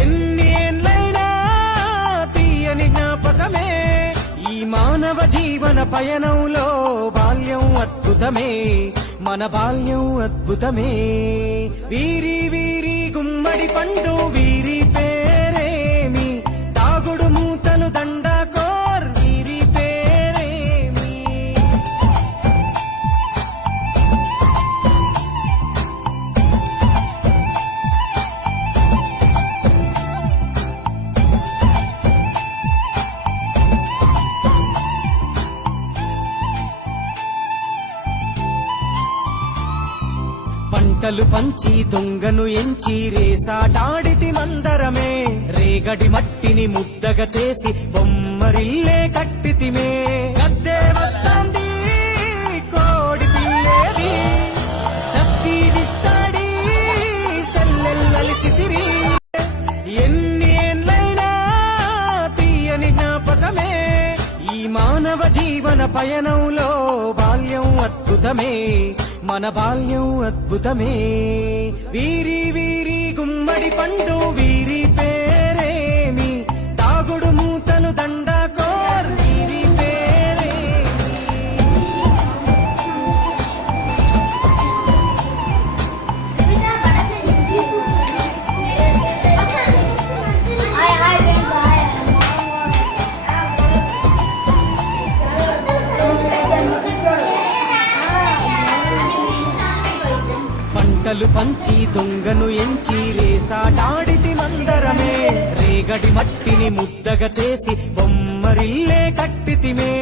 ఎన్ని ఏళ్ళైనా తీయని జ్ఞాపకమే ఈ మానవ జీవన పయనంలో బాల్యం అద్భుతమే మన బాల్యం అద్భుతమే వీరి వీరి గుమ్మడి పండు వీరి పేరేమి తాగుడు మూతలు దండాకోర్ వీరి పేరేమి పంటలు పంచి దొంగను ఎంచి రేసాటాడితి మందరమే రేగడి మట్టిని ముద్దగా చేసి బొమ్మరిల్లే కట్టితిమే గద్దే వస్తాంది కోడి పిల్లేది తస్తీడిస్తాడి సెల్లెల్లలిసితిరి ఎన్ని ఏళ్ళైనా తీయని జ్ఞాపకమే ఈ మానవ జీవన పయనంలో బాల్యం అద్భుతమే మన బాల్యం అద్భుతమే వీరి వీరి గుమ్మడి పండు వీరి పేరేమి తాగుడు మూతలు దండాకోర్ వీరి పేరేమి పంటలు పంచి దొంగను ఎంచి రేసాటాడితి మందరమే రేగడి మట్టిని ముద్దగా చేసి బొమ్మరిల్లే కట్టితిమే